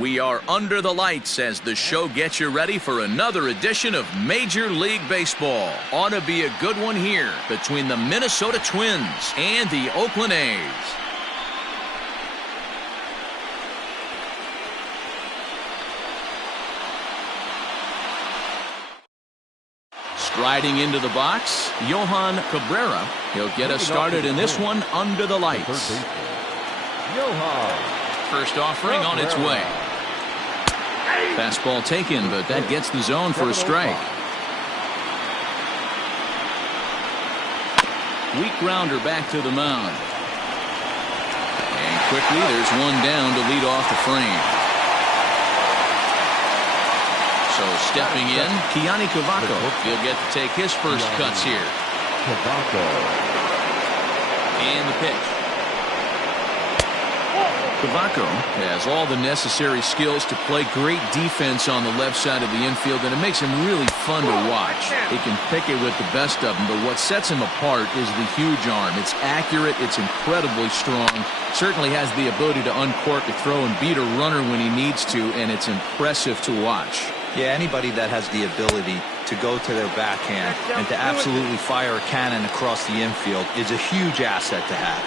We are under the lights as the show gets you ready for another edition of Major League Baseball. Ought to be a good one here between the Minnesota Twins and the Oakland A's. Striding into the box, Johan Cabrera. He'll get us started in this one under the lights. First offering on its way. Fastball taken, but that gets the zone for a strike. Weak grounder back to the mound. And quickly there's one down to lead off the frame. So stepping in, Kiani Cavaco. He'll get to take his first cuts here. And the pitch. Cavaco has all the necessary skills to play great defense on the left side of the infield, and it makes him really fun to watch. He can pick it with the best of them, but what sets him apart is the huge arm. It's accurate, it's incredibly strong, certainly has the ability to uncork a throw and beat a runner when he needs to, and it's impressive to watch. Yeah, anybody that has the ability to go to their backhand and to absolutely fire a cannon across the infield is a huge asset to have.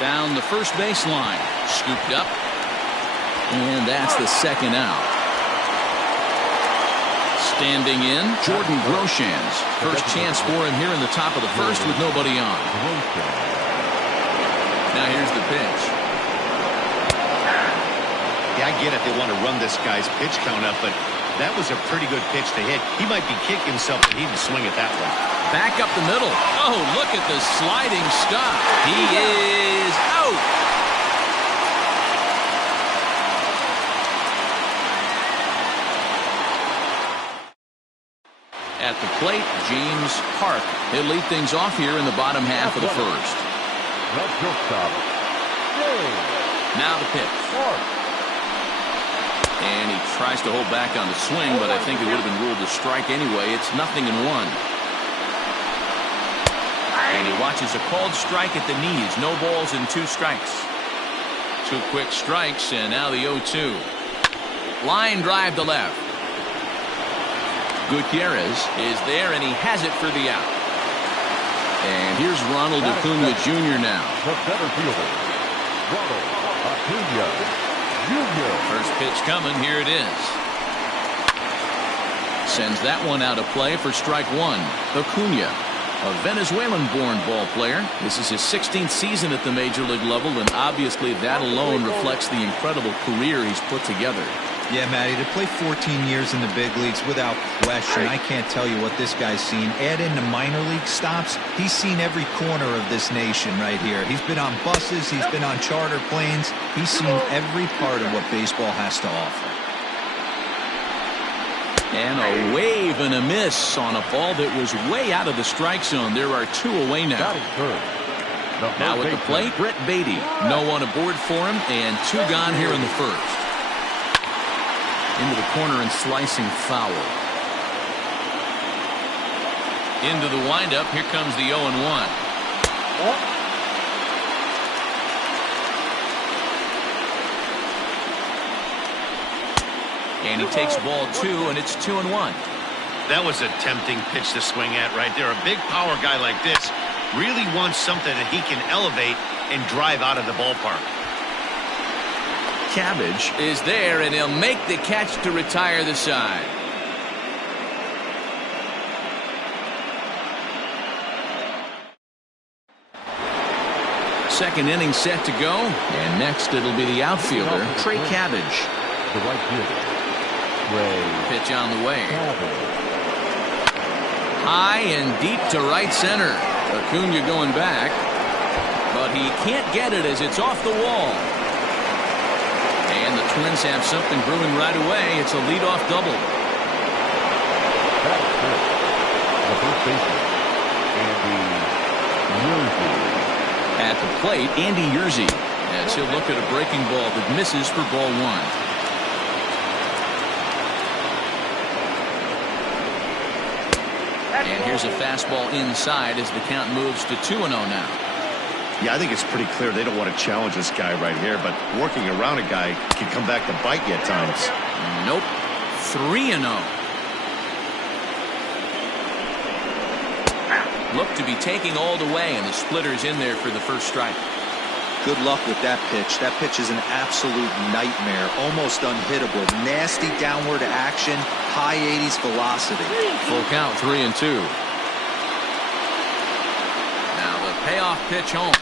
Down the first baseline, scooped up, and that's the second out. Standing in, Jordan Groshans. First chance for him here in the top of the first with nobody on. Now here's the pitch. Yeah, I get it. They want to run this guy's pitch count up, but that was a pretty good pitch to hit. He might be kicking himself, but he didn't swing it that way. Back up the middle. Oh, look at the sliding stop. He is out. At the plate, James Park. He'll lead things off here in the bottom half of the first. Now the pitch. And he tries to hold back on the swing, but I think it would have been ruled a strike anyway. It's 0-1. And he watches a called strike at the knees. No balls and 2 strikes. 2 quick strikes, and now the 0-2. Line drive to left. Gutierrez is there, and he has it for the out. And here's Ronald Acuna Jr. now. The center fielder, Ronald Acuna Jr. First pitch coming. Here it is. Sends that one out of play for strike 1. Acuna, a Venezuelan-born ball player. This is his 16th season at the major league level, and obviously that alone reflects the incredible career he's put together. Yeah, Matty, to play 14 years in the big leagues without question, I can't tell you what this guy's seen. Add in the minor league stops, he's seen every corner of this nation right here. He's been on buses, he's been on charter planes, he's seen every part of what baseball has to offer. And a wave and a miss on a ball that was way out of the strike zone. There are 2 away now. Now at the plate, Brett Beatty. No one aboard for him, and 2 gone here in the first. Into the corner and slicing foul. Into the windup. Here comes the 0-1. And he takes ball 2, and it's 2-1. That was a tempting pitch to swing at right there. A big power guy like this really wants something that he can elevate and drive out of the ballpark. Cabbage is there, and he'll make the catch to retire the side. Second inning set to go, and next it'll be the outfielder, Trey Cabbage. The right fielder, Pitch on the way. High and deep to right center. Acuna going back, but he can't get it as it's off the wall. And the Twins have something brewing right away. It's a leadoff double. That's it. The first baseman, Andy Yerzy. At the plate, Andy Yerzy, as he'll look at a breaking ball that misses for ball 1. And here's a fastball inside as the count moves to 2-0 now. Yeah, I think it's pretty clear they don't want to challenge this guy right here, but working around a guy can come back to bite you at times. Nope. 3-0. Look to be taking all the way, and the splitter's in there for the first strike. Good luck with that pitch. That pitch is an absolute nightmare, almost unhittable. Nasty downward action, high 80s velocity. Full count, 3-2. Now the payoff pitch home.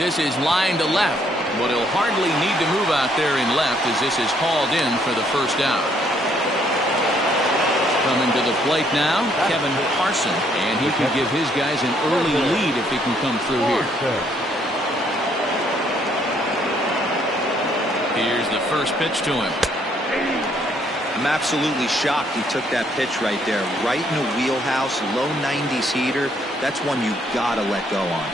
This is line to left, but he'll hardly need to move out there in left as this is hauled in for the first out. Coming to the plate now, Kevin Parson, and he could give his guys an early lead if he can come through here. Here's the first pitch to him. I'm absolutely shocked he took that pitch right there. Right in the wheelhouse, low 90s heater. That's one you gotta let go on.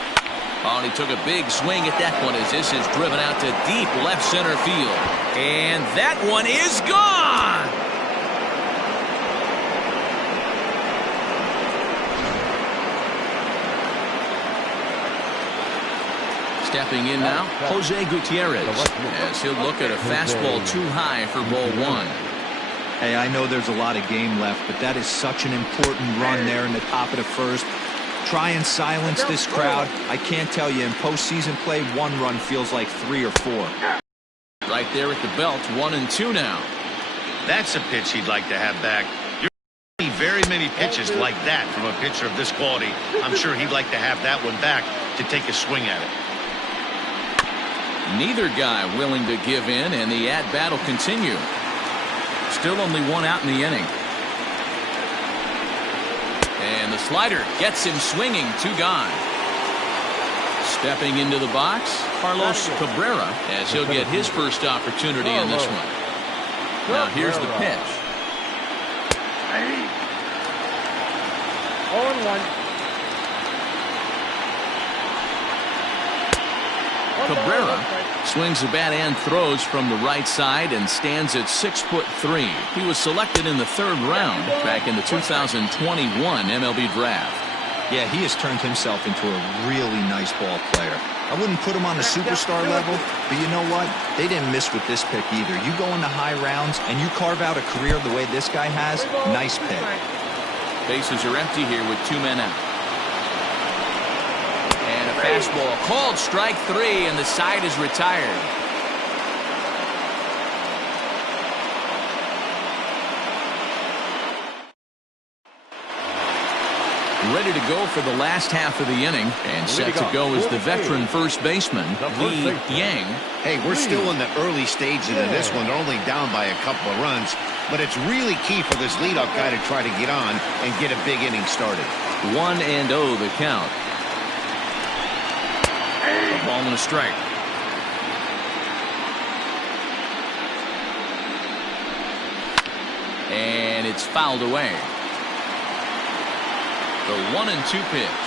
Oh, and he took a big swing at that one as this is driven out to deep left center field. And that one is gone! Stepping in now, Jose Gutierrez, as he'll look at a fastball too high for ball one. Hey, I know there's a lot of game left, but that is such an important run there in the top of the first. Try and silence this crowd. I can't tell you, in postseason play, one run feels like 3 or 4. Right there at the belt, 1-2 now. That's a pitch he'd like to have back. You're going to see very many pitches like that from a pitcher of this quality. I'm sure he'd like to have that one back to take a swing at it. Neither guy willing to give in, and the at-bat will continue. Still only one out in the inning. And the slider gets him swinging, 2 gone. Stepping into the box, Carlos Cabrera, as he'll get his first opportunity in this one. Now here's the pitch. 0-1. Cabrera swings the bat and throws from the right side and stands at 6'3". He was selected in the 3rd round back in the 2021 MLB draft. Yeah, he has turned himself into a really nice ball player. I wouldn't put him on the superstar level, but you know what? They didn't miss with this pick either. You go into high rounds and you carve out a career the way this guy has, nice pick. Bases are empty here with 2 men out. And a fastball called strike 3, and the side is retired. Ready to go for the last half of the inning, and set to go is the veteran first baseman, Li Yang. Hey, we're still in the early stages of this one. They're only down by a couple of runs, but it's really key for this leadoff guy to try to get on and get a big inning started. 1-0 the count. A ball and a strike. And it's fouled away. The 1-2 pitch.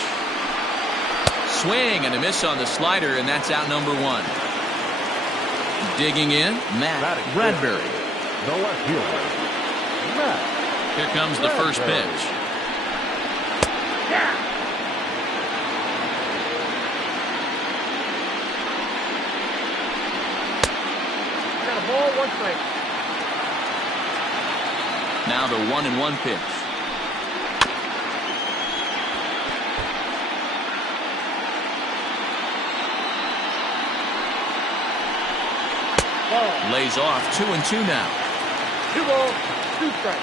Swing and a miss on the slider, and that's out number 1. Digging in, Matt Bradbury. The left fielder, Matt. Here comes the first pitch. Got a ball, 1 strike. Now the 1-1 pitch. Lays off 2-2 now. 2 balls, 2 strikes.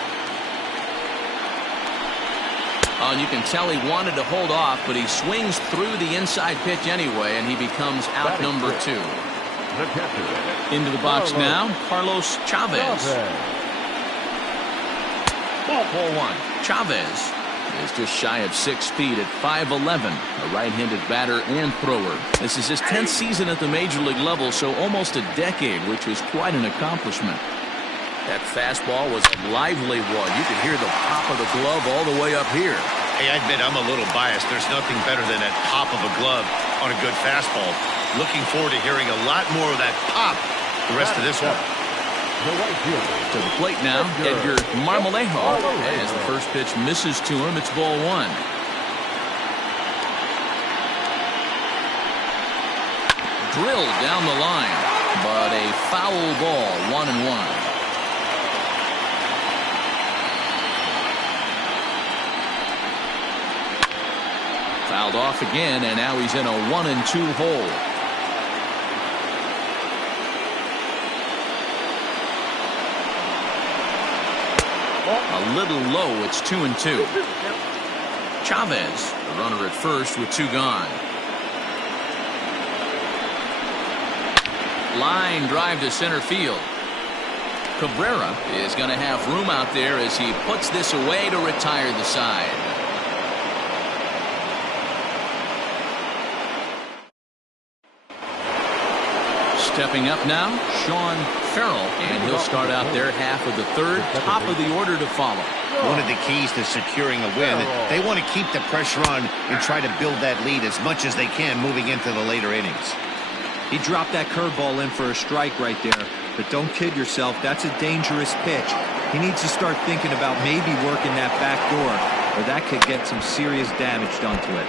Oh, and you can tell he wanted to hold off, but he swings through the inside pitch anyway, and he becomes out number 2. Into the box now, Carlos Chavez. Ball 1. Chavez is just shy of 6 feet at 5'11", a right-handed batter and thrower. This is his 10th season at the major league level, so almost a decade, which was quite an accomplishment. That fastball was a lively one. You could hear the pop of the glove all the way up here. Hey, I admit I'm a little biased. There's nothing better than that pop of a glove on a good fastball. Looking forward to hearing a lot more of that pop the rest of this one. To the plate now, Edgar Marmolejo. As the first pitch misses to him, it's ball 1. drilled down the line, but a foul ball, 1-1. Fouled off again, and now he's in a 1-2 hole. A little low. It's 2-2. Chavez, the runner at first with 2 gone. Line drive to center field. Cabrera is going to have room out there as he puts this away to retire the side. Stepping up now, Sean Farrell, and he'll start out their half of the third, top of the order to follow. One of the keys to securing a win, they want to keep the pressure on and try to build that lead as much as they can moving into the later innings. He dropped that curveball in for a strike right there, but don't kid yourself, that's a dangerous pitch. He needs to start thinking about maybe working that back door, or that could get some serious damage done to it.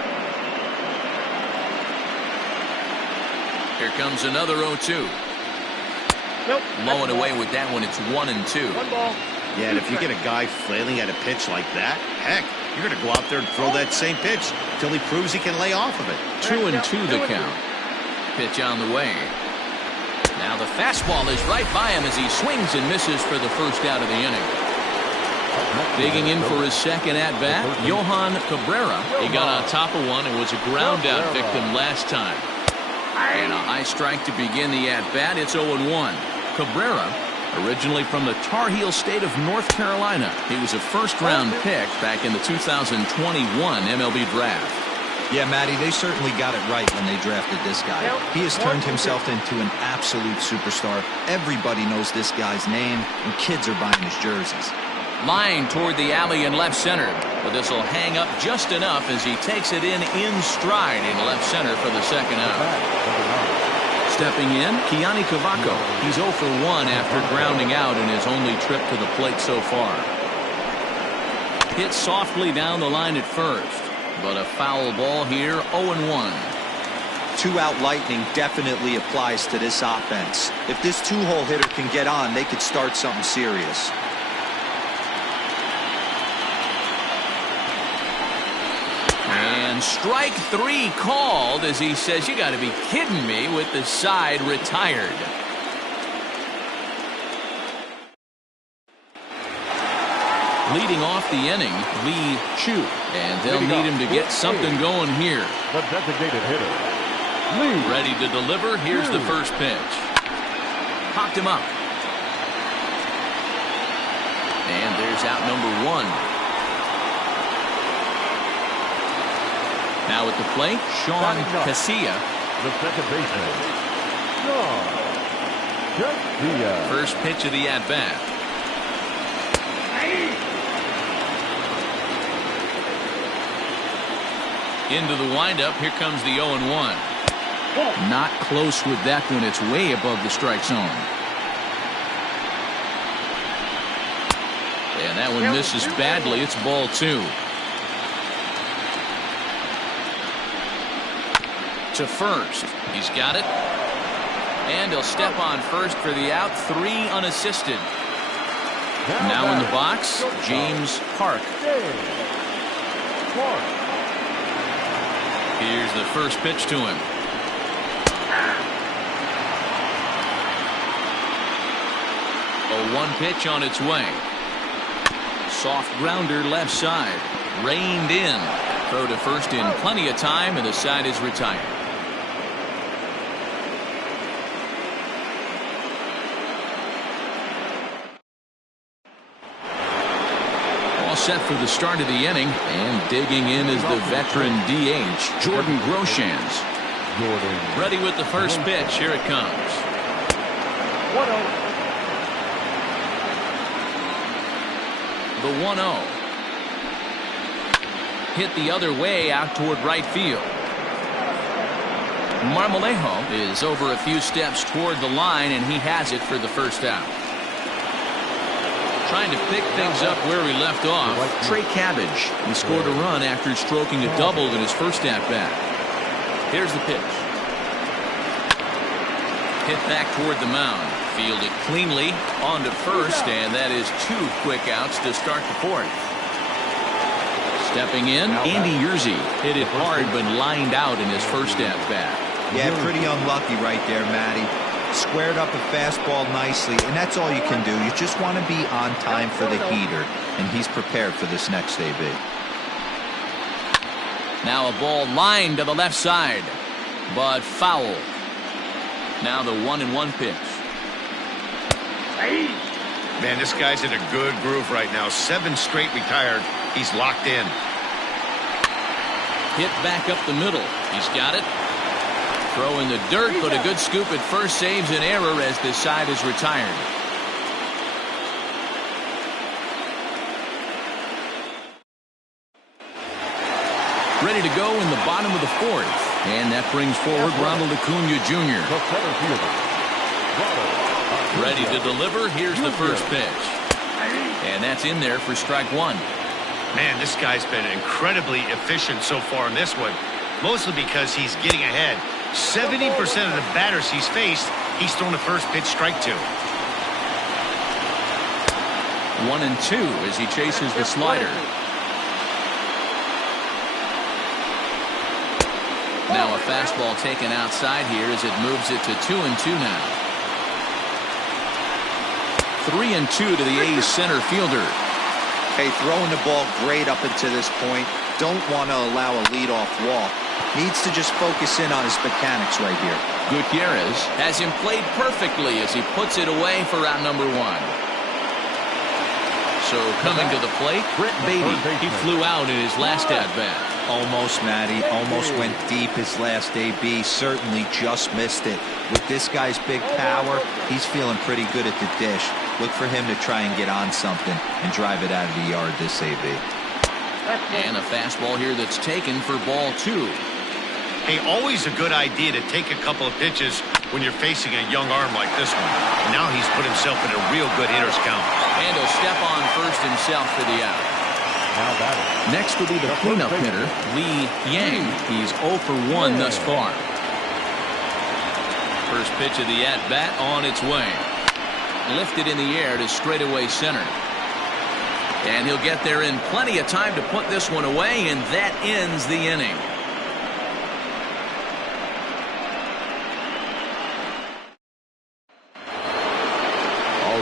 Here comes another 0-2. Nope. Low and away with that one. It's 1-2. 1 ball. Yeah, and if you get a guy flailing at a pitch like that, heck, you're going to go out there and throw that same pitch till he proves he can lay off of it. 2-2 the count. Pitch on the way. Now the fastball is right by him as he swings and misses for the first out of the inning. Digging in for his second at-bat, Johan Cabrera. He got on top of one and was a ground-out victim last time. And a high strike to begin the at-bat. It's 0-1. Cabrera, originally from the Tar Heel state of North Carolina. He was a first-round pick back in the 2021 MLB draft. Yeah, Matty, they certainly got it right when they drafted this guy. He has turned himself into an absolute superstar. Everybody knows this guy's name, and kids are buying his jerseys. Line toward the alley in left center, but this will hang up just enough as he takes it in stride in left center for the second out. Stepping in, Keani Cavaco. He's 0 for 1 after grounding out in his only trip to the plate so far. Hit softly down the line at first, but a foul ball here, 0-1. 2-out lightning definitely applies to this offense. If this 2-hole hitter can get on, they could start something serious. And strike 3 called as he says, you got to be kidding me, with the side retired. Leading off the inning, Lee Chu, and they'll need him to get something going here. The designated hitter, Lee. Ready to deliver. Here's the first pitch. Popped him up. And there's out number 1. Now at the plate, Sean Casilla. The second baseman, Sean Casilla. First pitch of the at-bat. Into the windup. Here comes the 0-1. Not close with that one. It's way above the strike zone. And that one misses badly. It's ball 2. To first. He's got it. And he'll step on first for the out. 3 unassisted. Now in the box, James Park. Here's the first pitch to him. A 1 pitch on its way. Soft grounder left side. Reined in. Throw to first in plenty of time, and the side is retired. Set for the start of the inning, and digging in is the veteran DH, Jordan Groshans. Ready with the first pitch. Here it comes. 1-0. The 1-0. Hit the other way out toward right field. Marmolejo is over a few steps toward the line, and he has it for the first out. Trying to pick things up where we left off, Trey Cabbage. He scored a run after stroking a double in his first at-bat. Here's the pitch. Hit back toward the mound. Fielded cleanly onto first, and that is 2 quick outs to start the 4th. Stepping in, Andy Yerzy hit it hard but lined out in his first at-bat. Yeah, pretty unlucky right there, Matty. Squared up a fastball nicely, and that's all you can do. You just want to be on time for the heater, and he's prepared for this next AB. Now a ball lined to the left side, but foul. Now the 1-1 pitch. Man, this guy's in a good groove right now. 7 straight retired. He's locked in. Hit back up the middle. He's got it. Throw in the dirt, but a good scoop at first saves an error as this side is retired. Ready to go in the bottom of the 4th. And that brings forward Ronald Acuna Jr. Ready to deliver. Here's the first pitch. And that's in there for strike 1. Man, this guy's been incredibly efficient so far in this one. Mostly because he's getting ahead. 70% of the batters he's faced, he's thrown the first pitch, strike 2. 1-2 as he chases the slider. Now a fastball taken outside here as it moves it to 2-2 now. 3-2 to the A's center fielder. Hey, throwing the ball great up until this point. Don't want to allow a leadoff walk. Needs to just focus in on his mechanics right here. Gutierrez has him played perfectly as he puts it away for out number 1. So coming to the plate, Brett Beatty. He flew out in his last at-bat. Almost, Matty. Almost went deep his last AB. Certainly just missed it. With this guy's big power, he's feeling pretty good at the dish. Look for him to try and get on something and drive it out of the yard this AB. And a fastball here that's taken for ball 2. Hey, always a good idea to take a couple of pitches when you're facing a young arm like this one. And now he's put himself in a real good hitter's count. And he'll step on first himself for the out. Next will be the cleanup hitter, Lee Yang. He's 0 for 1 thus far. First pitch of the at-bat on its way. Lifted in the air to straightaway center. And he'll get there in plenty of time to put this one away, and that ends the inning.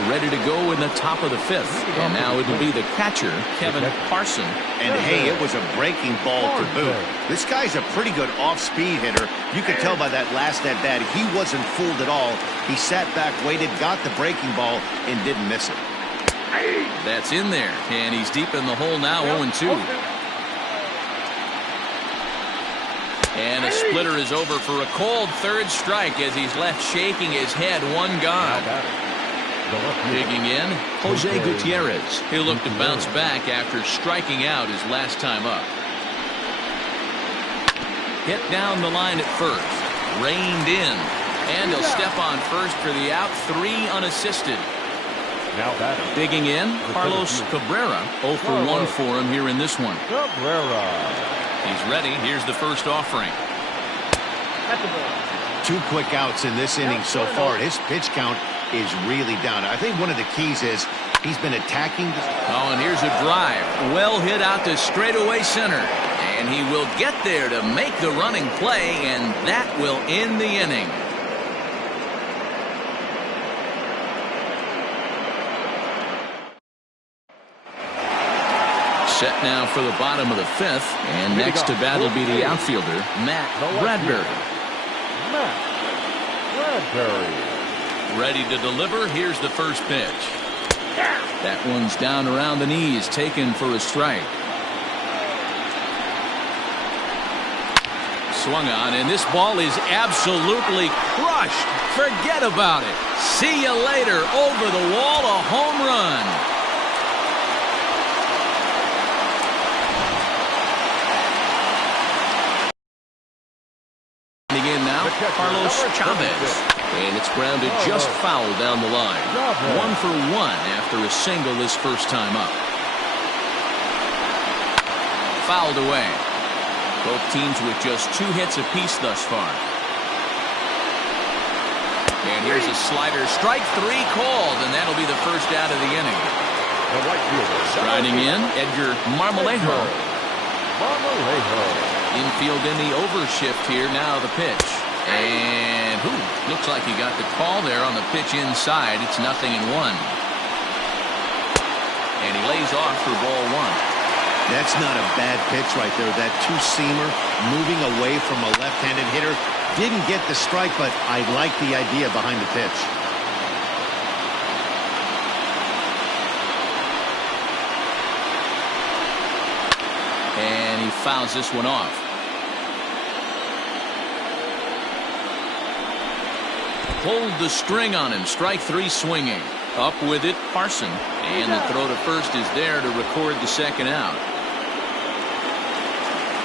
Ready to go in the top of the 5th. And now it'll be the catcher, Kevin Parson. And hey, it was a breaking ball to boot. This guy's a pretty good off-speed hitter. You could tell by that last at-bat he wasn't fooled at all. He sat back, waited, got the breaking ball, and didn't miss it. That's in there. And he's deep in the hole now, 0-2. And a splitter is over for a cold third strike as he's left shaking his head. 1 gone. Digging in, Jose Gutierrez. He'll look to bounce back after striking out his last time up. Hit down the line at first. Reined in. And he'll step on first for the out. 3 unassisted. Digging in, Carlos Cabrera. 0 for 1 for him here in this one. He's ready. Here's the first offering. 2 quick outs in this inning so far. His pitch count is really down. I think one of the keys is he's been attacking. Oh, and here's a drive. Well hit out to straightaway center. And he will get there to make the running play, and that will end the inning. Set now for the bottom of the 5th. And next to bat will be the outfielder, Matt Bradbury. Ready to deliver. Here's the first pitch. That one's down around the knees, taken for a strike. Swung on, and this ball is absolutely crushed. Forget about it. See you later. Over the wall, a home run. Again now, Carlos Chavez. And it's grounded just foul down the line. 1 for 1 after a single this first time up. Fouled away. Both teams with just 2 hits apiece thus far. And here's a slider. Strike 3 called, and that'll be the first out of the inning. The right fielder. Riding in, Edgar Marmolejo. Infield in the overshift here. Now the pitch. And looks like he got the call there on the pitch inside. It's 0-1. And he lays off for ball 1. That's not a bad pitch right there. That two-seamer moving away from a left-handed hitter. Didn't get the strike, but I like the idea behind the pitch. And he fouls this one off. Pulled the string on him. Strike 3 swinging. Up with it, Parson. And the throw to first is there to record the second out.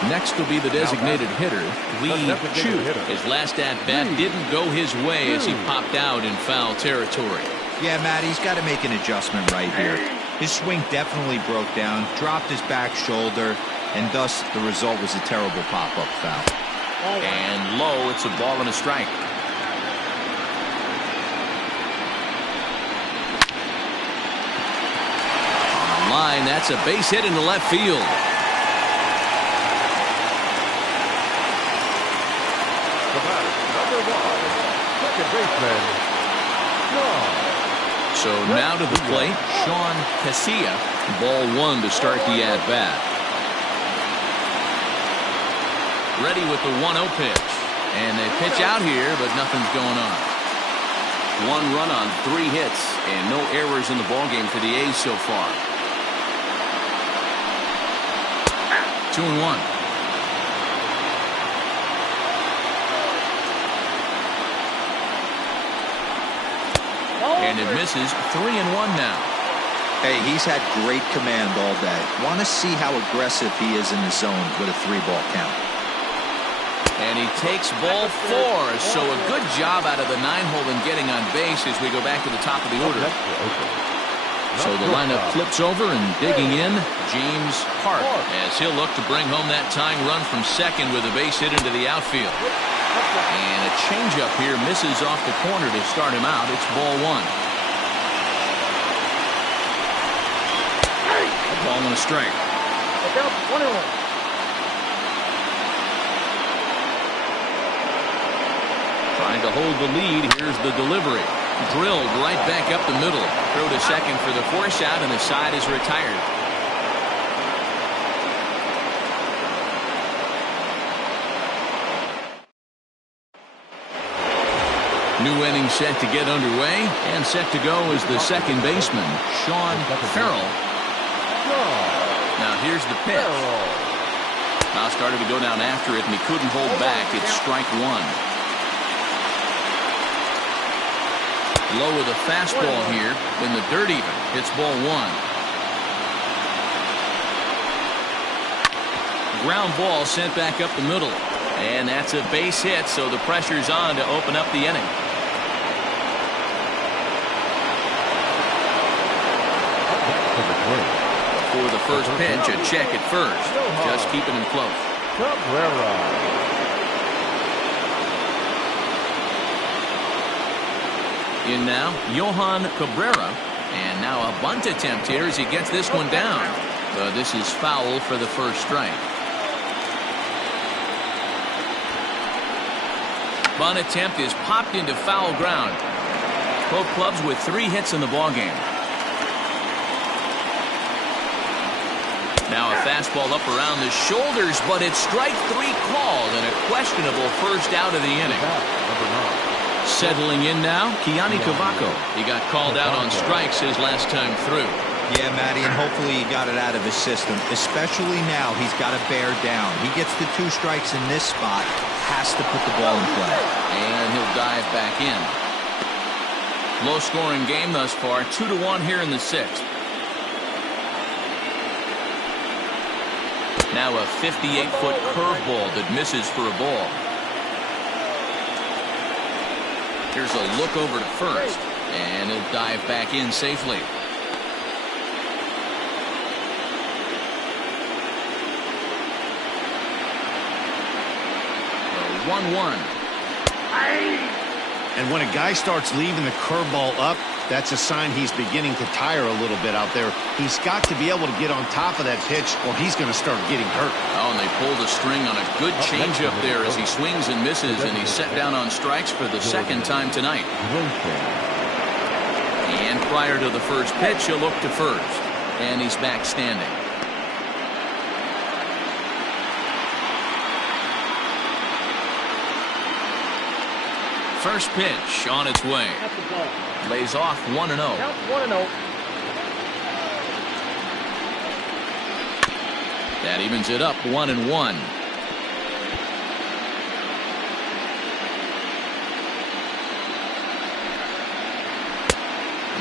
Next will be the designated hitter, Lee Chu. His last at-bat didn't go his way as he popped out in foul territory. Yeah, Matt, he's got to make an adjustment right here. His swing definitely broke down, dropped his back shoulder, and thus the result was a terrible pop-up foul. And low, it's a ball and a strike. On the line, that's a base hit into left field. Second baseman, Sean. So now to the plate, Sean Casilla. Ball 1 to start the at-bat. Ready with the 1-0 pitch. And they pitch out here, but nothing's going on. 1 run on 3 hits, and no errors in the ballgame for the A's so far. 2-1. And it misses. 3-1 now. Hey, he's had great command all day. Want to see how aggressive he is in the zone with a 3-ball count. And he takes ball 4. So a good job out of the 9-hole in getting on base as we go back to the top of the order. So the lineup flips over, and digging in, James Hart, as he'll look to bring home that tying run from second with a base hit into the outfield. And a changeup here misses off the corner to start him out. It's ball 1. A ball and a strike. Trying to hold the lead. Here's the delivery. Drilled right back up the middle. Throw to second for the force out, and the side is retired. New inning set to get underway, and set to go is the second baseman, Sean Farrell. Now here's the pitch. Now started to go down after it, and he couldn't hold back. It's strike 1. Low with a fastball here in the dirt even. It's ball 1. Ground ball sent back up the middle. And that's a base hit, so the pressure's on to open up the inning. For the first pitch, a check at first. Just keeping him close. In now, Johan Cabrera. And now a bunt attempt here as he gets this one down. But this is foul for the first strike. Bunt attempt is popped into foul ground. Both clubs with 3 hits in the ballgame. Now a fastball up around the shoulders, but it's strike 3 called and a questionable first out of the inning. Settling in now, Kiani Cavaco. He got called out on strikes his last time through. Yeah, Matty, and hopefully he got it out of his system. Especially now, he's got to bear down. He gets the 2 strikes in this spot, has to put the ball in play. And he'll dive back in. Low-scoring game thus far, 2-1 here in the 6th. Now a 58-foot curveball that misses for a ball. Here's a look over to first, and he'll dive back in safely. The 1-1. And when a guy starts leaving the curveball up, that's a sign he's beginning to tire a little bit out there. He's got to be able to get on top of that pitch or he's going to start getting hurt. Oh, and they pulled a string on a good changeup there as he swings and misses, and he's set down on strikes for the second time tonight. And prior to the first pitch, he'll look to first. And he's back standing. First pitch on its way. Lays off 1-0. Count 1-0. That evens it up 1-1.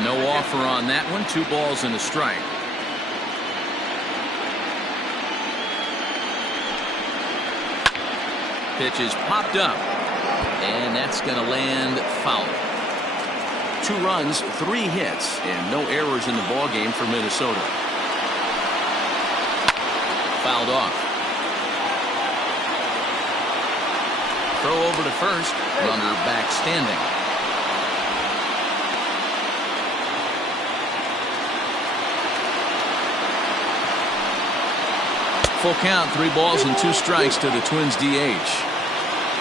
No offer on that one. 2 balls and a strike. Pitch is popped up. And that's going to land foul. 2 runs, 3 hits, and no errors in the ballgame for Minnesota. Fouled off. Throw over to first. Runner back standing. Full count, 3 balls and 2 strikes to the Twins DH.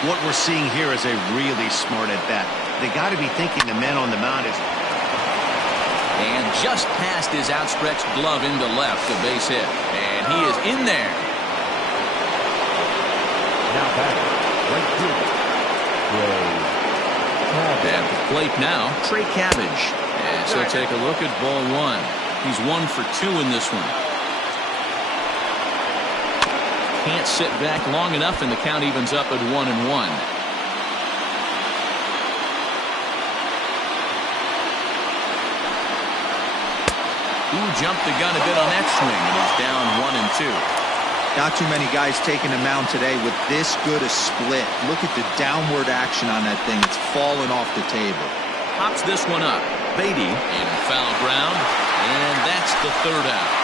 What we're seeing here is a really smart at-bat. They got to be thinking the man on the mound is... And just past his outstretched glove into left, a base hit. And he is in there. Now back. Right fielder. At the plate now, Trey Cabbage. And so take a look at ball 1. He's 1 for 2 in this one. Can't sit back long enough, and the count evens up at 1-1. Ooh, jumped the gun a bit on that swing, and he's down 1-2. Not too many guys taking the mound today with this good a split. Look at the downward action on that thing. It's falling off the table. Pops this one up. Beatty in foul ground, and that's the 3rd out.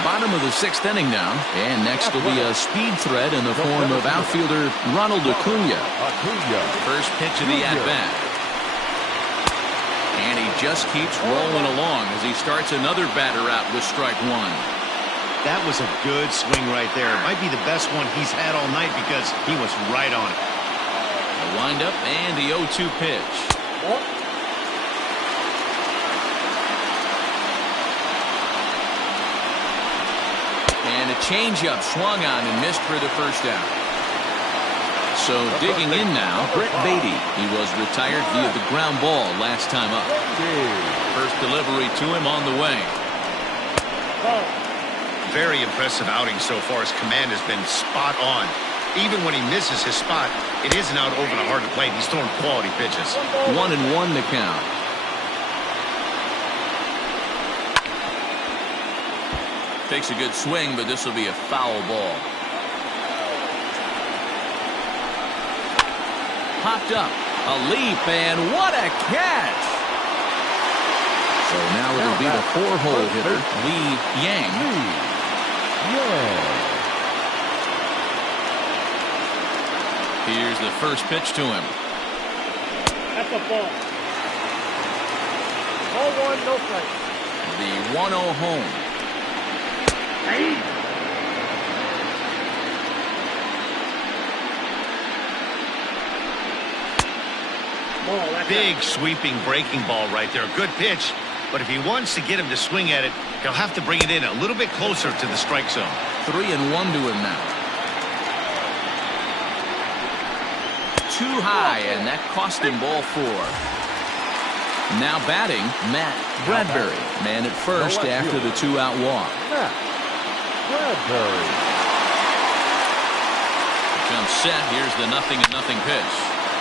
Bottom of the 6th inning now, and next will be a speed threat in the form of outfielder Ronald Acuna. First pitch of the at-bat. And he just keeps rolling along as he starts another batter out with strike 1. That was a good swing right there. It might be the best one he's had all night because he was right on it. The windup and the 0-2 pitch. And a changeup swung on and missed for the first out. So digging in now, Brett Beatty. He was retired via the ground ball last time up. First delivery to him on the way. Very impressive outing so far. His command has been spot on. Even when he misses his spot, it isn't out over the hard to plate. He's throwing quality pitches. 1-1 to count. Takes a good swing, but this will be a foul ball. Popped up, a leap, and what a catch! So now it'll be the 4-hole hitter, Lee Yang. Here's the first pitch to him. That's a ball. Ball 1, no strike. The 1-0 home. Big sweeping breaking ball right there. Good pitch. But if he wants to get him to swing at it, he'll have to bring it in a little bit closer to the strike zone. 3-1 to him now. Too high, and that cost him ball 4. Now batting, Matt Bradbury. Man at first after the 2-out walk. Bradbury. Jump set. Here's the 0-0 pitch.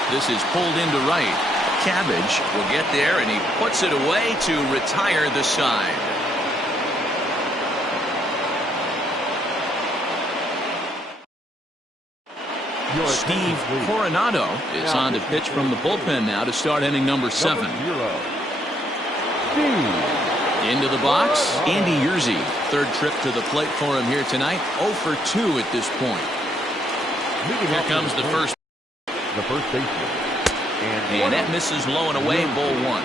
This is pulled into right. Cabbage will get there, and he puts it away to retire the side. Steve Coronado is on to pitch from the bullpen now to start inning number 7. Into the box, Andy Yerzy. Third trip to the plate for him here tonight. 0 for 2 at this point. Here comes the first. The first baseman. And that misses low and away, ball 1.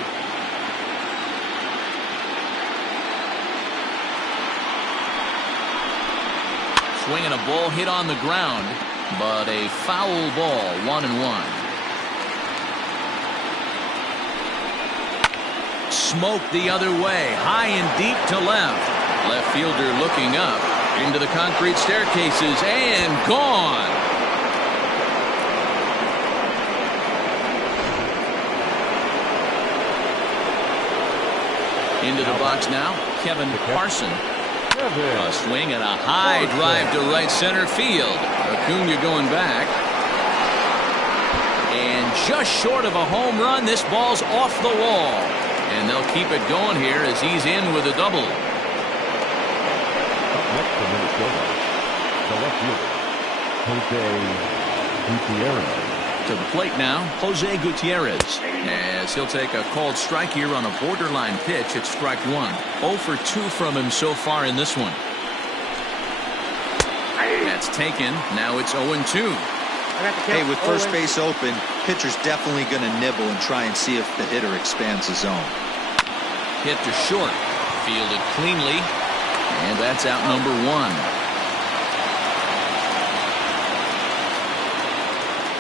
Swinging a ball hit on the ground, but a foul ball, 1-1. Smoke the other way, high and deep to left. Left fielder looking up into the concrete staircases and gone. Into the box now, Kevin Carson. A swing and a high drive to right center field. Acuna going back. And just short of a home run, this ball's off the wall. And they'll keep it going here as he's in with a double. Up next to Minnesota, the left fielder, Jose Gutierrez. To the plate now, Jose Gutierrez, as he'll take a called strike here on a borderline pitch at strike 1. 0 for 2 from him so far in this one. That's taken. Now it's 0-2. Hey, with first base open, pitcher's definitely going to nibble and try and see if the hitter expands the zone. Hit to short. Fielded cleanly. And that's out number 1.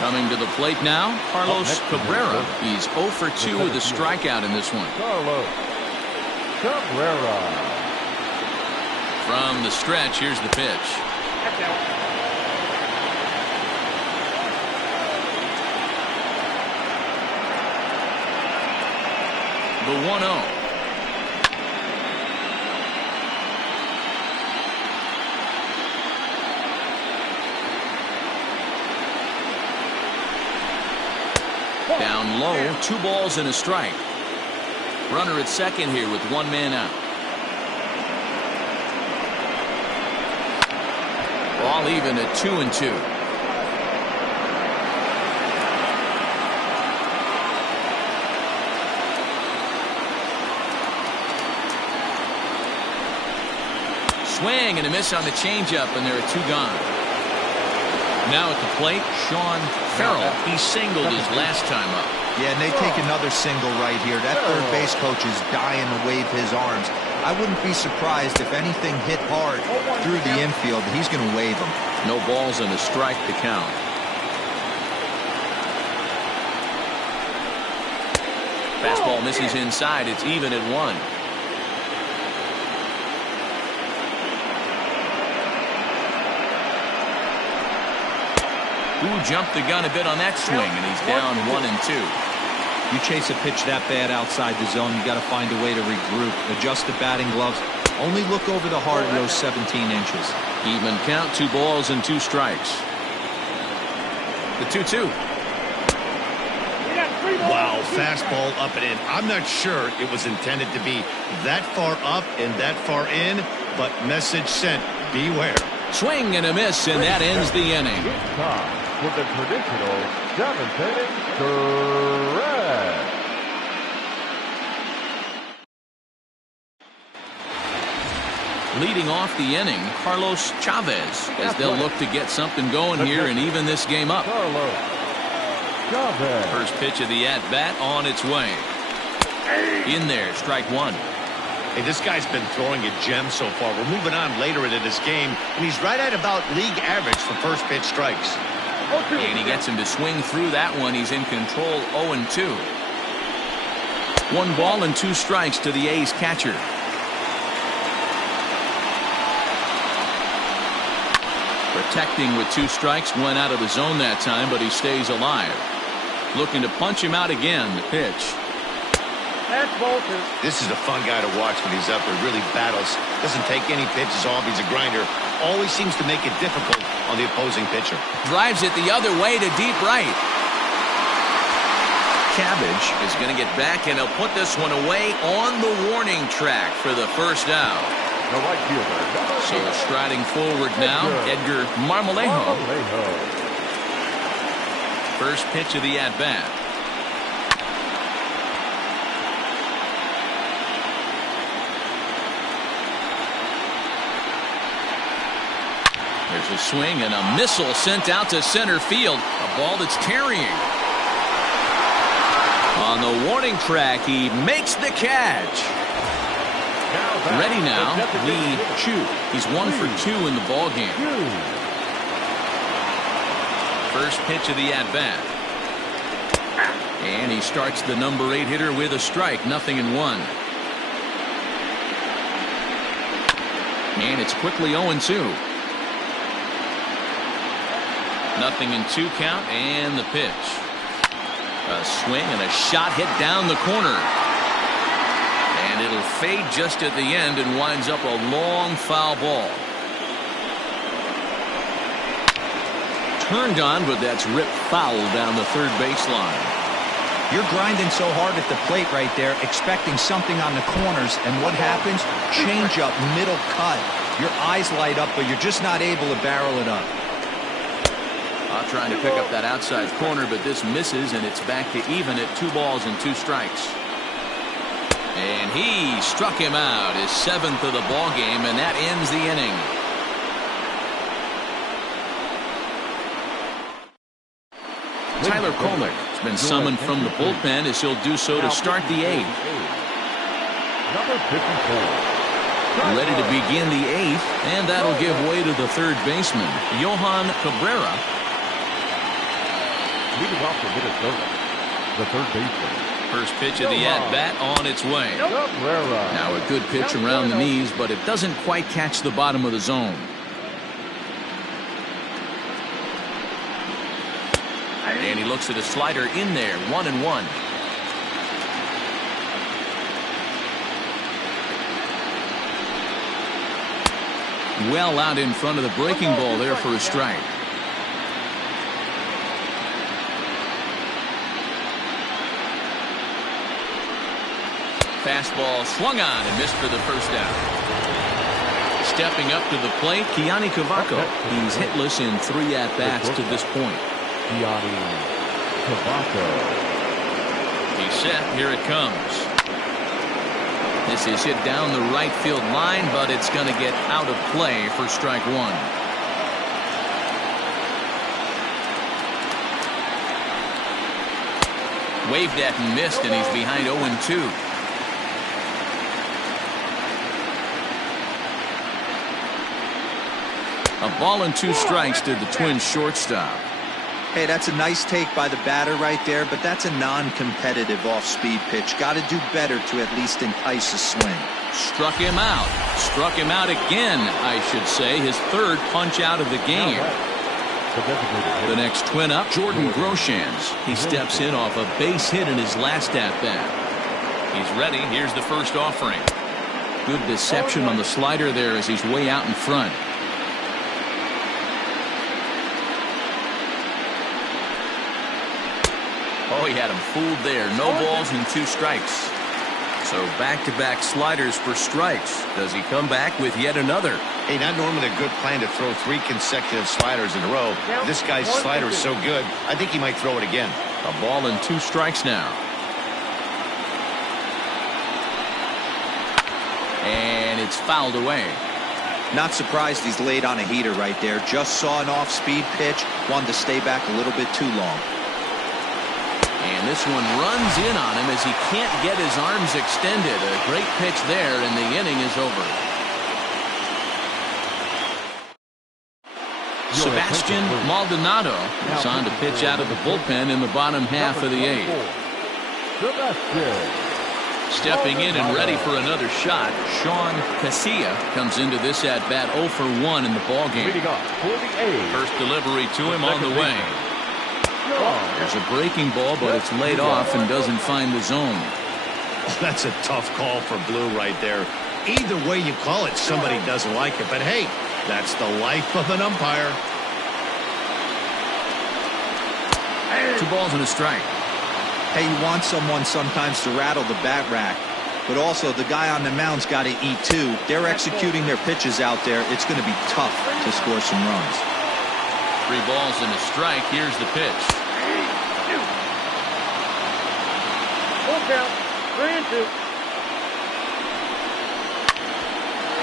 Coming to the plate now, Carlos Cabrera. He's 0 for 2 with a strikeout in this one. Carlos Cabrera. From the stretch, here's the pitch. The 1-0. Down low, 2 balls and a strike. Runner at second here with 1 man out. All even at 2-2. Swing and a miss on the changeup, and there are 2 gone. Now at the plate, Sean Farrell. He singled his last time up. Yeah, and they take another single right here. That third base coach is dying to wave his arms. I wouldn't be surprised if anything hit hard through the infield. He's going to wave them. No balls and a strike to count. Fastball misses inside. It's even at 1. Who jumped the gun a bit on that swing, and he's down 1-2. You chase a pitch that bad outside the zone, you got to find a way to regroup, adjust the batting gloves, only look over the heart of those 17 inches. Even count, 2 balls and 2 strikes. The 2-2. Wow, fastball up and in. I'm not sure it was intended to be that far up and that far in, but message sent, beware. Swing and a miss, and that ends the inning. It's time for the traditional 7th inning stretch. Leading off the inning, Carlos Chavez, as they'll look to get something going here and even this game up. Carlos Chavez. First pitch of the at-bat on its way. In there, strike 1. Hey, this guy's been throwing a gem so far. We're moving on later into this game, and he's right at about league average for first pitch strikes. And he gets him to swing through that one. He's in control, 0-2. 1 ball and 2 strikes to the A's catcher. Protecting with 2 strikes, went out of the zone that time, but he stays alive. Looking to punch him out again, the pitch. This is a fun guy to watch when he's up there. Really battles. Doesn't take any pitches off. He's a grinder. Always seems to make it difficult on the opposing pitcher. Drives it the other way to deep right. Cabbage is going to get back, and he'll put this one away on the warning track for the first out. The right fielder. So striding forward now, Edgar Marmolejo. First pitch of the at-bat. There's a swing and a missile sent out to center field. A ball that's tarrying. On the warning track, he makes the catch. Ready now, Lee Chu. He's 1 for 2 in the ball game. First pitch of the at-bat. And he starts the number 8 hitter with a strike. 0-1. And it's quickly 0-2. 0-2 count, and the pitch. A swing and a shot hit down the corner. And it'll fade just at the end and winds up a long foul ball. Turned on, but that's ripped foul down the third baseline. You're grinding so hard at the plate right there, expecting something on the corners, and what happens? Change up, middle cut. Your eyes light up, but you're just not able to barrel it up. Trying to pick up that outside corner, but this misses, and it's back to even at 2 balls and 2 strikes. And he struck him out, his 7th of the ball game, and that ends the inning. Tyler Kolnick has been summoned from the bullpen as he'll do so to start the 8th. Number 54. Ready to begin the 8th, and that'll give way to the third baseman, Johan Cabrera. Leading off for Minnesota, the third baseman. First pitch of the at-bat on its way. Cabrera. Now a good pitch around the knees, but it doesn't quite catch the bottom of the zone. And he looks at a slider in there, 1-1. Well out in front of the breaking ball there for a strike. Fastball swung on and missed for the first out. Stepping up to the plate, Kiani Cavaco. He's hitless in 3 at-bats to this point. Kiani Cavaco. He's set. Here it comes. This is hit down the right field line, but it's going to get out of play for strike 1. Waved at and missed, and he's behind 0-2. A ball and 2 strikes to the Twins shortstop. Hey, that's a nice take by the batter right there, but that's a non-competitive off-speed pitch. Got to do better to at least entice a swing. Struck him out. Struck him out again, I should say. His 3rd punch out of the game. The next Twin up, Jordan Groshans. He steps in off a base hit in his last at-bat. He's ready. Here's the first offering. Good deception on the slider there as he's way out in front. Oh, he had him fooled there. No balls and 2 strikes. So back-to-back sliders for strikes. Does he come back with yet another? Hey, not normally a good plan to throw 3 consecutive sliders in a row. This guy's slider is so good, I think he might throw it again. A ball and 2 strikes now. And it's fouled away. Not surprised he's laid on a heater right there. Just saw an off-speed pitch. Wanted to stay back a little bit too long. And this one runs in on him as he can't get his arms extended. A great pitch there, and the inning is over. Sebastian Maldonado is on to pitch out of the bullpen in the bottom half of the 8th. Stepping in and ready for another shot, Sean Casilla comes into this at-bat 0 for 1 in the ballgame. First delivery to him on the way. There's a breaking ball, but it's laid off and doesn't find the zone. That's a tough call for Blue right there. Either way you call it, somebody doesn't like it. But hey, that's the life of an umpire. 2 balls and a strike. Hey, you want someone sometimes to rattle the bat rack, but also the guy on the mound's got to eat too. They're executing their pitches out there. It's going to be tough to score some runs. 3 balls and a strike. Here's the pitch. Full count. 3-2.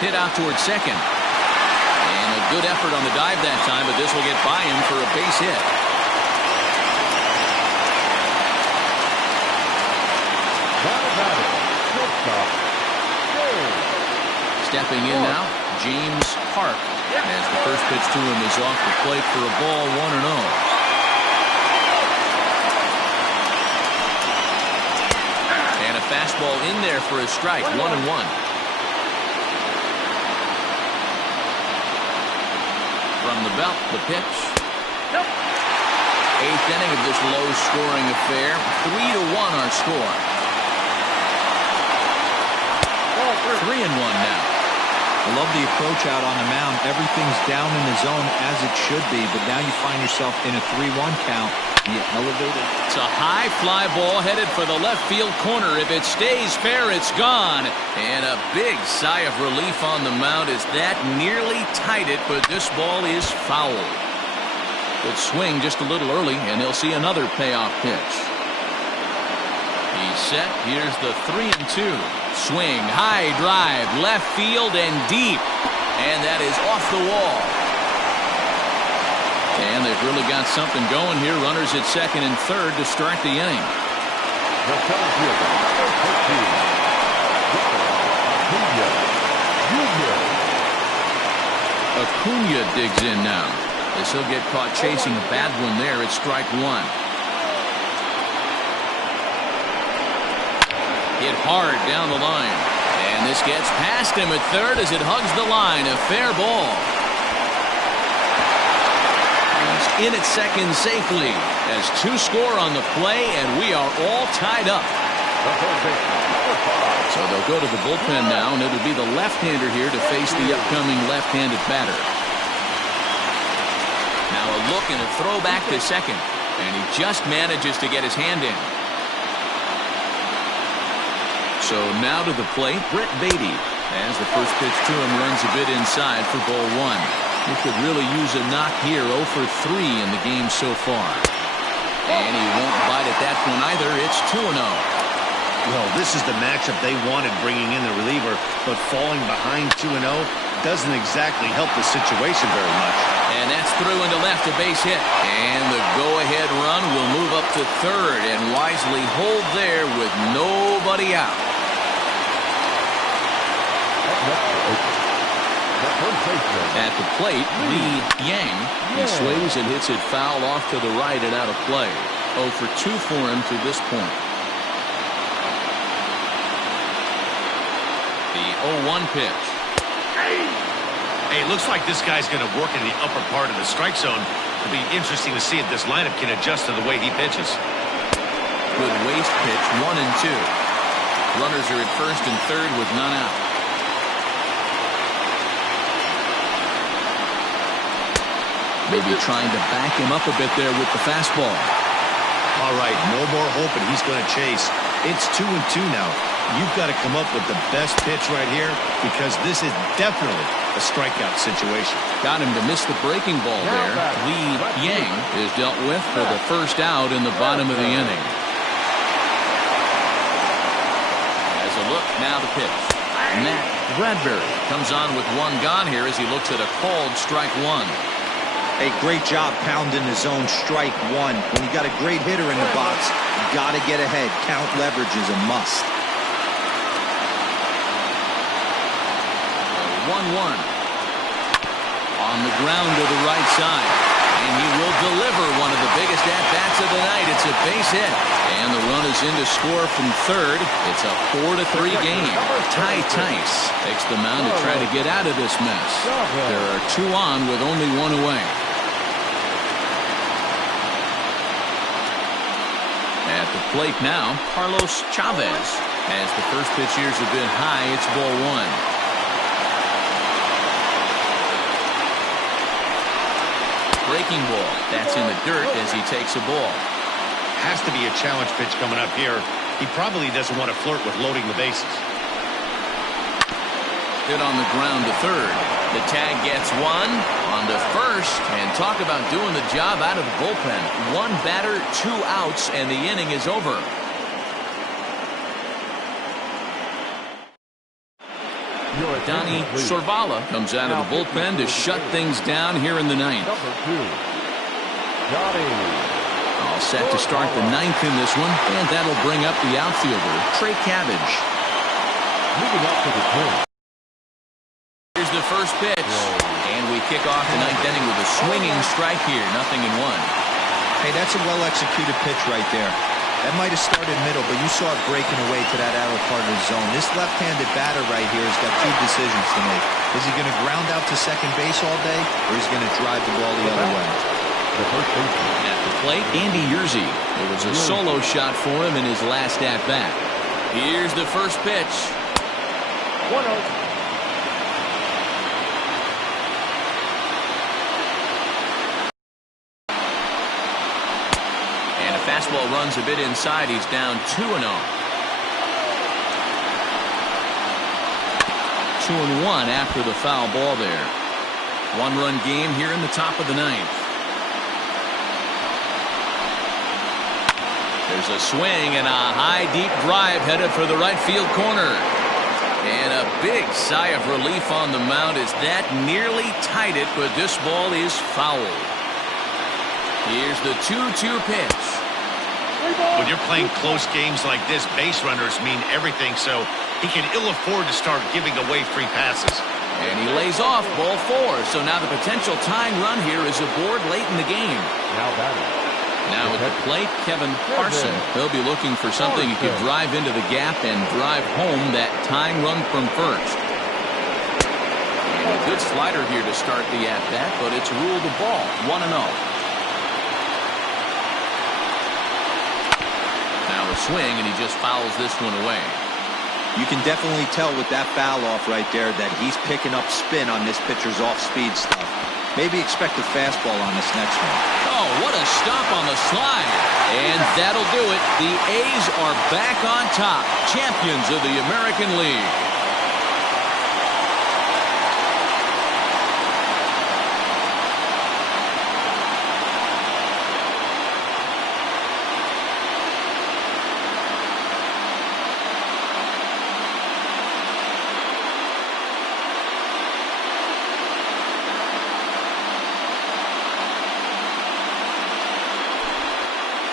Hit out towards second. And a Good effort on the dive that time, but this will get by him for a base hit. Stepping in now, James Park, as the first pitch to him is off the plate for a ball, 1-0. And a fastball in there for a strike, 1-1. From the belt, the pitch. Eighth inning of this low-scoring affair. 3-1 our score. 3-1 now. I love the approach out on the mound. Everything's down in the zone as it should be, but now you find yourself in a 3-1 count. You elevate it. It's a high fly ball headed for the left field corner. If it stays fair, it's gone. And a big sigh of relief on the mound as that nearly tied it, but this ball is foul. Good swing just a little early, and he'll see another payoff pitch. He's set. Here's the 3-2. Swing, high drive, left field and deep. And that is off the wall. And they've really got something going here. Runners at second and third to start the inning. The center fielder, Acuna digs in now. As he'll get caught chasing a bad one there. It's strike one. Hit hard down the line. And this gets past him at third as it hugs the line. A fair ball. He's in at second safely as two score on the play, and we are all tied up. So they'll go to the bullpen now, and it'll be the left-hander here to face the upcoming left-handed batter. Now a look and a throw back to second, and he just manages to get his hand in. So now to the plate, Brett Beatty, as the first pitch to him runs a bit inside for ball one. He could really use a knock here. 0 for 3 in the game so far. And he won't bite at that one either. It's 2-0. Well, this is the matchup they wanted, bringing in the reliever, but falling behind 2-0 doesn't exactly help the situation very much. And that's through into left, a base hit. And the go-ahead run will move up to third and wisely hold there with nobody out. At the plate, Lee Yang. He sways and hits it foul off to the right and out of play. 0 for 2 for him to this point. The 0-1 pitch. Hey, looks like this guy's going to work in the upper part of the strike zone. It'll be interesting to see if this lineup can adjust to the way he pitches. Good waste pitch, 1 and 2. Runners are at first and third with none out. Maybe trying to back him up a bit there with the fastball. All right, no more hoping he's going to chase. It's 2-2 now. You've got to come up with the best pitch right here because this is definitely a strikeout situation. Got him to miss the breaking ball there. Lee Yang is dealt with for the first out in the bottom of the inning. As a look, now the pitch. Matt Bradbury comes on with one gone here as he looks at a called strike one. A great job pounding the zone, strike one. When you got a great hitter in the box, you got to get ahead. Count leverage is a must. 1-1. On the ground to the right side. And he will deliver one of the biggest at-bats of the night. It's a base hit. And the run is in to score from third. It's a 4-3 game. Ty Tice takes the mound to try to get out of this mess. There are two on with only one away. At the plate now, Carlos Chavez. As the first pitch here's a bit high, it's ball one. Breaking ball. That's in the dirt as he takes a ball. Has to be a challenge pitch coming up here. He probably doesn't want to flirt with loading the bases. Hit on the ground to third. The tag gets one on to first. And talk about doing the job out of the bullpen. One batter, 2 outs, and the inning is over. Donnie Sorvala comes out of the bullpen to shut things down here in the ninth. Number 2, Johnny. All set to start the ninth in this one, and that'll bring up the outfielder, Trey Cabbage. Moving up to the 10th. Here's the first pitch, and we kick off the ninth inning with a swinging strike here, 0-1. Hey, that's a well-executed pitch right there. That might have started middle, but you saw it breaking away to that outer part of the zone. This left-handed batter right here has got two decisions to make. Is he going to ground out to second base all day, or is he going to drive the ball the other way? The first baseman. At the plate, Andy Yerzy. It was a solo shot for him in his last at-bat. Here's the first pitch. 1-0. Fastball runs a bit inside. He's down 2-0. 2-1 after the foul ball there. One-run game here in the top of the ninth. There's a swing and a high deep drive headed for the right field corner. And a big sigh of relief on the mound as that nearly tied it, but this ball is foul. Here's the 2-2 pitch. When you're playing close games like this, base runners mean everything, so he can ill afford to start giving away free passes. And he lays off ball 4, so now the potential tying run here is aboard late in the game. Now batting. Now at the plate, Kevin Carson. He'll be looking for something he could drive into the gap and drive home that tying run from first. And a good slider here to start the at-bat, but it's ruled a ball, 1-0. Now a swing, and he just fouls this one away. You can definitely tell with that foul off right there that he's picking up spin on this pitcher's off-speed stuff. Maybe expect a fastball on this next one. Oh, what a stop on the slide. And that'll do it. The A's are back on top, champions of the American League.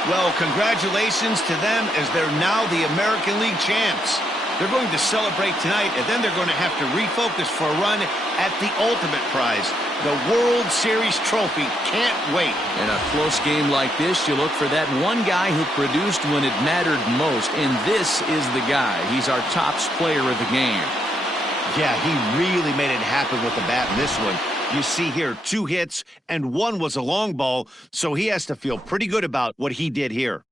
Well, congratulations to them as they're now the American League champs. They're going to celebrate tonight, and then they're going to have to refocus for a run at the ultimate prize, the World Series trophy. Can't wait. In a close game like this, you look for that one guy who produced when it mattered most, and this is the guy. He's our top player of the game. Yeah, he really made it happen with the bat in this one. You see here 2 hits, and 1 was a long ball, so he has to feel pretty good about what he did here.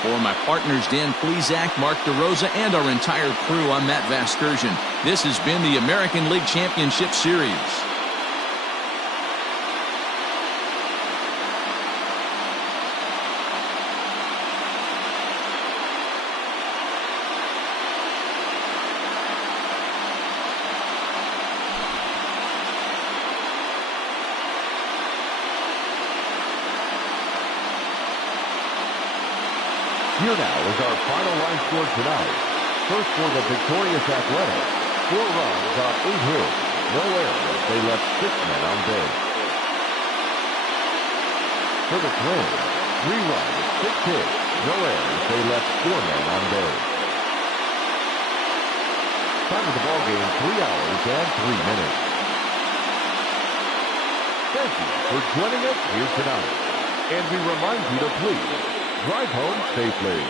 For my partners, Dan Plesac, Mark DeRosa, and our entire crew, I'm Matt Vasgersian. This has been the American League Championship Series. Here now is our final line score tonight. First for the victorious Athletics, 4 runs on 8 hits, no errors. They left 6 men on base. For the Twins, 3 runs, 6 hits, no errors. They left 4 men on base. Time of the ball game, 3 hours and 3 minutes. Thank you for joining us here tonight. And we remind you to please drive home safely.